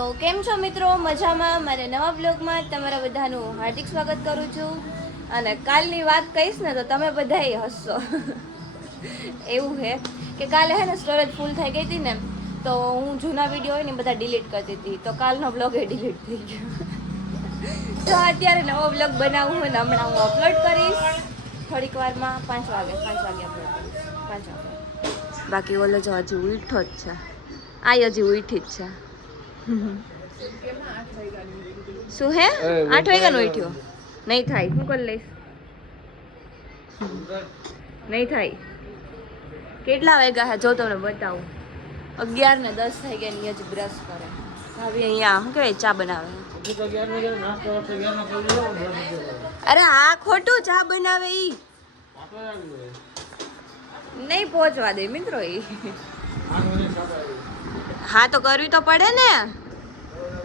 તો કેમ છો મિત્રો? મજામાં? મારા નવા બ્લોગમાં તમારા બધાનું હાર્દિક સ્વાગત કરું છું. અને કાલની વાત કહીશ ને તો તમે બધાય હસશો. એવું છે કે કાલે હે ને સ્ટોરેજ ફૂલ થઈ ગઈ હતી ને, તો હું જૂના વિડીયો હોય ને બધા ડિલીટ કરતી હતી, તો કાલનો બ્લોગ એ ડિલીટ થઈ ગયો. તો અત્યારે નવો બ્લોગ બનાવું હોય ને હમણાં હું અપલોડ કરીશ થોડીક વારમાં. 5 વાગે અપલોડ કરીશ. 5 વાગે. બાકી ઓલો જો હજી ઉઠો જ છે. આ હજી ઉઠી જ છે. શું હે 8 વાગ્યાનો ઉઠ્યો? નહીં થાય, હું કરી લઈશ. નહીં થાય. કેટલા વાગ્યા હે જો તમને બતાવું. 11:10 થઈ ગયા ને હજી બ્રશ કરે. ભાભી અહીંયા શું કહેવાય ચા બનાવે. અરે હા ખોટું, ચા બનાવે ઈ નહીં પહોંચવા દે મિત્રો ઈ. હા તો કરવી તો પડે ને.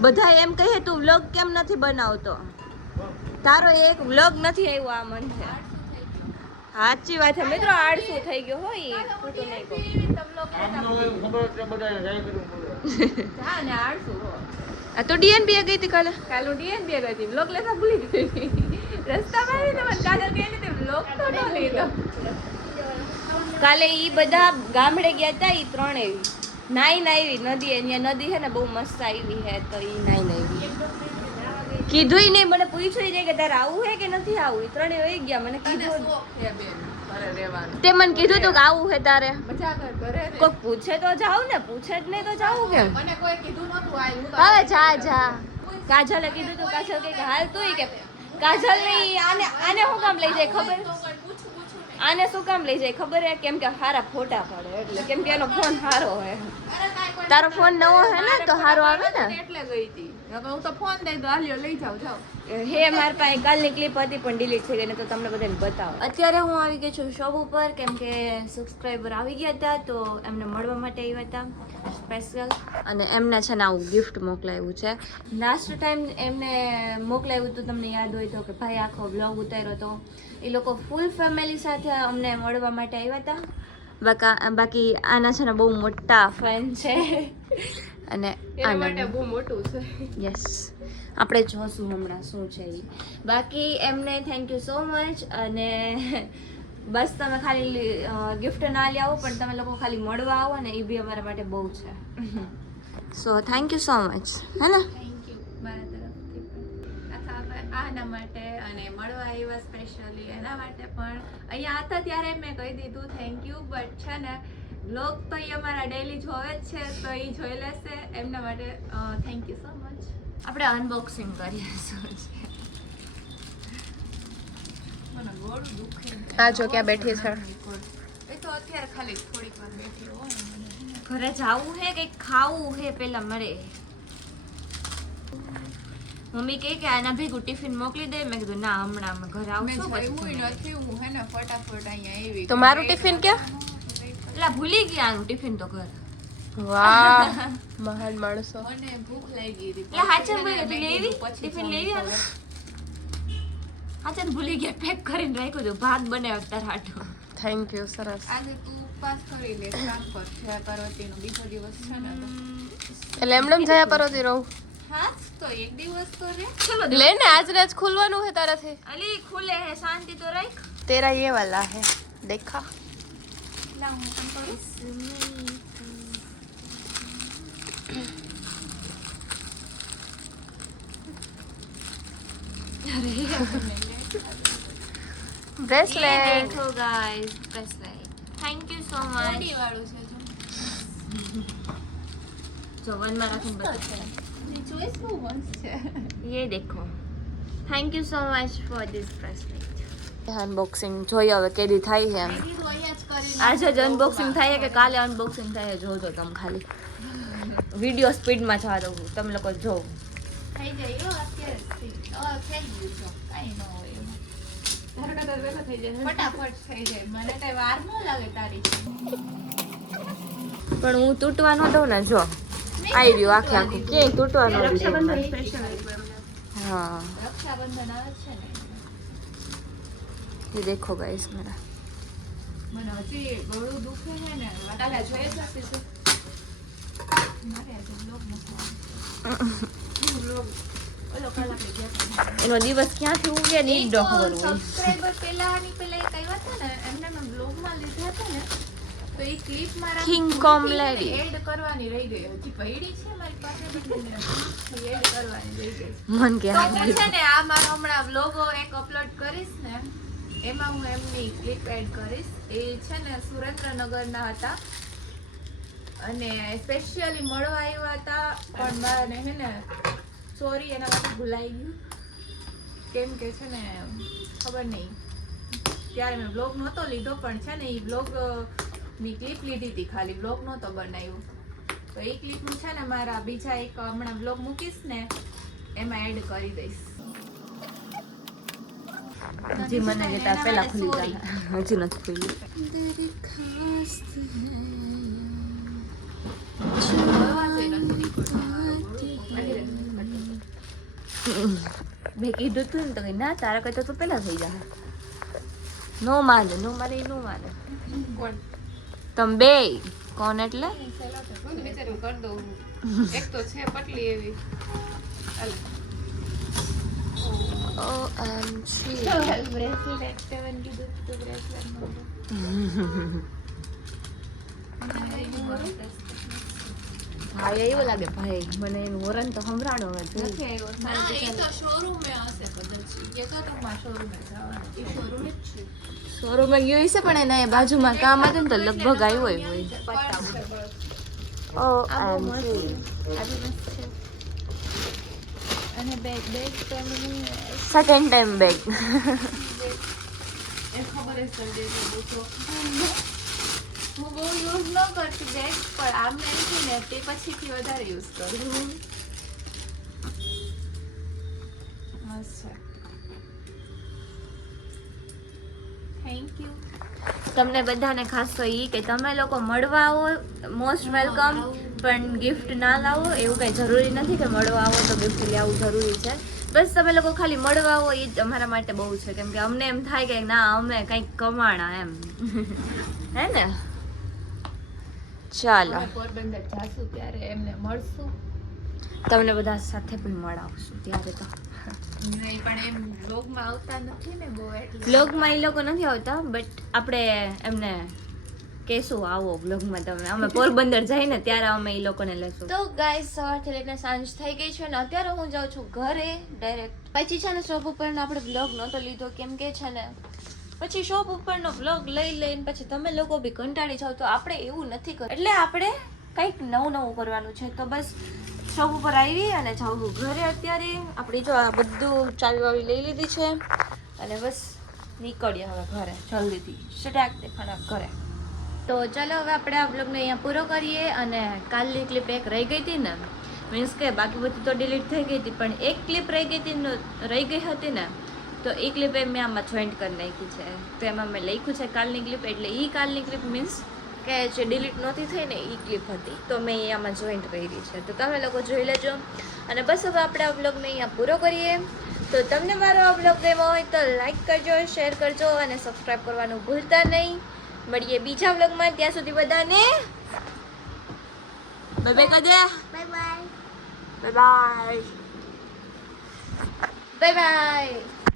બધા એમ કહે તું વ્લોગ કેમ નથી બનાવતો, તારો એક વ્લોગ નથી આવ્યો. આ મન છે સાચી વાત છે મિત્રો, આળસુ થઈ ગયો હોય ખોટું નહીં કહું. આ તો ડીએનબી ગઈ હતી કાલે. હું ડીએનબી ગઈ હતી, વ્લોગ લેતા ભૂલી ગઈ. રસ્તામાં આવીને મને કાજલ કહે ને વ્લોગ તો ન લીધો. કાલે ઈ બધા ગામડે ગયા હતા, ઈ ત્રણેય નાઈ નાઈ નદી. અહીંયા નદી હે ને બહુ મસ્ત આવી હે, તો ઈ નાઈ નાઈ કીધું નહીં. મને પૂછ્યું નહીં કે તારે આવું હે કે નથી આવું. ત્રણેય વહી ગયા. મને કીધું તે મને કીધું તું કે આવું હે તારે. કોઈ પૂછે તો જાવ ને, પૂછે જ નહીં તો જાવું કેમ? હવે જા જા. કાજલે કીધું તું, કાજલ કે હાલ તું કે કાજલ નહીં. આને શું કામ લઈ જાય ખબર? આને શું કામ લઈ જાય ખબર હે? કેમ કે સારા ફોટા પડે એટલે. કેમ કે એનો ફોન સારો હે. તારો ફોન નવો હે ને તો સારો આવે ને એટલે ગઈ હતી. હું તો ફોન દઈ દો, હાલ્યો લઈ જાવ જાવ. હે મારી પાસે કાલની ક્લિપ હતી પણ ડિલીટ થઈ ગઈ ને, તો તમને બધાને બતાવો. અત્યારે હું આવી ગઈ છું શોપ ઉપર, કેમ કે સબસ્ક્રાઈબર આવી ગયા હતા તો એમને મળવા માટે આવ્યા હતા સ્પેશિયલ. અને એમને છે ને આવું ગિફ્ટ મોકલાવ્યું છે. લાસ્ટ ટાઈમ એમને મોકલાવ્યું હતું, તમને યાદ હોય તો, કે ભાઈ આખો બ્લોગ ઉતાર્યો હતો. એ લોકો ફૂલ ફેમિલી સાથે અમને મળવા માટે આવ્યા હતા. બાકી આના છે ને બહુ મોટા ફેન છે અને એના માટે બહુ મોટું છે. યસ, આપણે જોશું હમણાં શું છે એ. બાકી એમને થેન્ક યુ સો મચ. અને બસ તમે ખાલી ગિફ્ટ ના લઈ આવો, પણ તમે લોકો ખાલી મળવા આવો ને, એ બી અમારા માટે બહુ છે. So thank you so much. હે ને? થેન્ક યુ મારા તરફથી પણ આના માટે, અને મળવા આવ્યા સ્પેશિયલી એના માટે પણ. અહીંયા હતા ત્યારે મેં કહી દીધું થેન્ક યુ, બટ છે ને વ્લોગ તો એ અમારા ડેલી જોવે જ છે, તો એ જોઈ લેશે. એમના માટે થેન્ક યુ સો મચ. આપણે અનબોક્સિંગ કરીએ. આ જો ક્યાં બેઠી છે. એ તો અત્યારે ખાલી થોડીક વાર બેઠી હોય. ઘરે જાવું હે કે ખાવું હે પેલા મળે. મમ્મી કહે કે આના ભેગું ટિફિન મોકલી દે. મેં કીધું ના, હમણાં અમે ઘરે આવશું પછી નથી. હું હે ને ફટાફટ અહીંયા આવી. તો મારું ટિફિન ક્યાં? એટલે ભૂલી ગયા આનું ટિફિન તો ઘર. વાહ, મહાન માણસો. મને ભૂખ લાગી હતી એટલે હાચન ભાઈ લેવી ટિફિન લેવી આવે. હાચન ભૂલી ગયા, પેક કરીને રાખ્યો તો ભાત બનાવ્યો તાર હાટો. Thank you. સરસ. આજે તું ઉપવાસ કરી લે, કામ કર. જયા પાર્વતીનો બીજો દિવસ છે ને, એટલે એમને જયા પાર્વતી રહું. હા તો એક દિવસ તો રે. ચલો લે ને, આજ રાત ખુલવાનું હે તારાથી. અલી ખુલે હે, શાંતિ તો રાખ. તેરા ये वाला है, देखा? લા હું કામ કરું. ब्रेसलेट. देखो guys, bracelet. Thank you so much. મોડી વાળું છે જો વન માં રાખીને બતાવો. ની ચોઈસ બહુ મસ્ત છે. ये देखो. Thank you so much for this bracelet. Unboxing જોઈએ હવે કેદી થાય છે એમ. આજે જ અનબોક્સિંગ થાય કે કાલે અનબોક્સિંગ થાય જોજો તમે. ખાલી વિડિયો સ્પીડમાં જવા દઉં, તમે લોકો જો. થઈ જાય અત્યારે થઈ ગયું છો. કાઈ ન હોય એમ. તારો કદર વેલો થઈ જાય, ફટાફટ થઈ જાય. મને કઈ વાર ન લાગે તારી. પણ હું તૂટવા ન દઉં ને. જો આવી રહ્યું આખે આખું, ક્યાંય તૂટવા ન દઉં. રક્ષાબંધન સ્પેશિયલ. हाँ, रक्षाबंधन આવે છે ને. ये देखो गाइस मेरा. મને હજી ગળું દુખે છે ને. કાલે જોઈએ છે મારે આજે બ્લોગ મૂકવાનો. એનો દિવસ ક્યાંથી ઉગે ને ઈ જ ખબર હોય. સબસ્ક્રાઇબર પેલા એક આવ્યા હતા ને એમને મેં બ્લોગમાં લીધા હતા ને તો એ ક્લિપ મારા King Kong lady. એડ કરવાની રહી ગઈ હજી પડી છે મારી પાસે એડ કરવાની રહી ગઈ મન કે તો હું છે ને આ મારો હમણાં વ્લોગો એક અપલોડ કરીશ ને એમાં હું એમની ક્લિપ એડ કરીશ એ છે ને સુરેન્દ્રનગરના હતા અને સ્પેશિયલી મળવા આવ્યા હતા પણ મારે હે ને સોરી એના માટે ભૂલાઈ ગયું કેમ કે છે ને ખબર નહીં ત્યારે મેં બ્લોગ નહોતો લીધો પણ છે ને એ બ્લોગ ની ક્લિપ લીધી હતી ખાલી બ્લોગ નહોતો બનાવ્યો તો એ ક્લિપ હું છે ને મારા બીજા એક હમણાં બ્લોગ મૂકીશ ને એમાં એડ કરી દઈશ હજી મને જેતા પહેલા ખુલી ગયા હજી નથી ખુલ્યું. મેં કીધું તું ને તો કે ના તારા કરતા તો પહેલા થઈ જાય. નો માને નો માને ઈ નો માને. કોણ તમે બે કોણ એટલે વિચાર્યું કરી દઉં એક તો છે પટલી એવી OMG. બ્રેસલેટ 7 કીધું તો બ્રેસલેટ ભાઈ એવું લાગે ભાઈ મને એનું વરણ તો સંભળાણો હવે જોઈ. નથી આવ્યો એ તો શોરૂમે હશે કદાચ એ તો તમારા શોરૂમે જવાનું એ શોરૂમ જ છે શોરૂમમાં ગયો હશે પણ એના એ બાજુમાં કામ હતું ને તો લગભગ આવ્યો હોય. OMG. અને બેગ તો મને સેકન્ડ ટાઈમ બેગ એ ખબર જ પડી જાય દૂસરો હું બહુ યુઝ ન કરતી બેગ પણ આમ નથી ને તે પછીથી વધારે યુઝ કરું મસ્ત છે થેન્ક યુ તમને બધાને ખાસ તો ઈ કે તમે લોકો મળવા આવો મોસ્ટ વેલકમ પણ ગિફ્ટ ના લાવો એવું કઈ જરૂરી નથી કે મળવા આવો તો ગિફ્ટ લેવું જરૂરી છે. બસ તમે લોકો ખાલી મળવા આવો એ જ અમારા માટે બહુ છે કેમ કે અમને એમ થાય કે ના અમે કંઈક કમાણા એમ હે ને. ચાલો અમે પોરબંદર જાશું ત્યારે એમને મળશું તમને બધા સાથે પણ મળાવશું ત્યારે તો. નહીં પણ એમ બ્લોગમાં આવતા નથી ને બહુ એટલે બ્લોગમાં એ લોકો નથી આવતા બટ આપણે એમને કહેશું આવો બ્લોગમાં તમે. અમે પોરબંદર જઈને ત્યારે અમે એ લોકોને લેશું. તો ગાઈસ સવારથી લઈને સાંજ થઈ ગઈ છે ને અત્યારે હું જાઉં છું ઘરે ડાયરેક્ટ. પછી છે ને શોપ ઉપરનો આપણે બ્લોગ નહોતો લીધો કેમ કે છે ને પછી શોપ ઉપરનો બ્લોગ લઈ લઈને પછી તમે લોકો બી કંટાળી જાવ તો આપણે એવું નથી કરવું. એટલે આપણે કંઈક નવું કરવાનું છે તો બસ શોપ ઉપર આવી અને જાઉં ઘરે અત્યારે. આપણે જો આ બધું ચાવી વાવી લઈ લીધી છે અને બસ નીકળીએ હવે ઘરે જલ્દીથી સ્ટાર્ટ દેખાણા ઘરે. તો ચાલો હવે આપણે આ બ્લોગને અહીંયા પૂરો કરીએ અને કાલની ક્લિપ એક રહી ગઈ હતી ને મીન્સ કે બાકી બધી તો ડિલીટ થઈ ગઈ હતી પણ એક ક્લિપ રહી ગઈ હતી ને તો એ ક્લિપ મેં આમાં જોઈન્ટ કરી નાખી છે. તો એમાં મેં લખ્યું છે કાલની ક્લિપ એટલે એ કાલની ક્લિપ મીન્સ કે જે ડિલીટ નહોતી થઈ ને એ ક્લિપ હતી તો મેં એ આમાં જોઈન્ટ કરી છે. તો તમે લોકો જોઈ લેજો અને બસ હવે આપણે આ બ્લોગને અહીંયા પૂરો કરીએ. તો તમને મારો આ બ્લોગ ગમ્યો હોય તો લાઈક કરજો, શેર કરજો અને સબસ્ક્રાઈબ કરવાનું ભૂલતા નહીં. મળીએ બીજા બ્લોગમાં ત્યાં સુધી બધાને બાય બાય કહી દે. Bye bye bye bye by.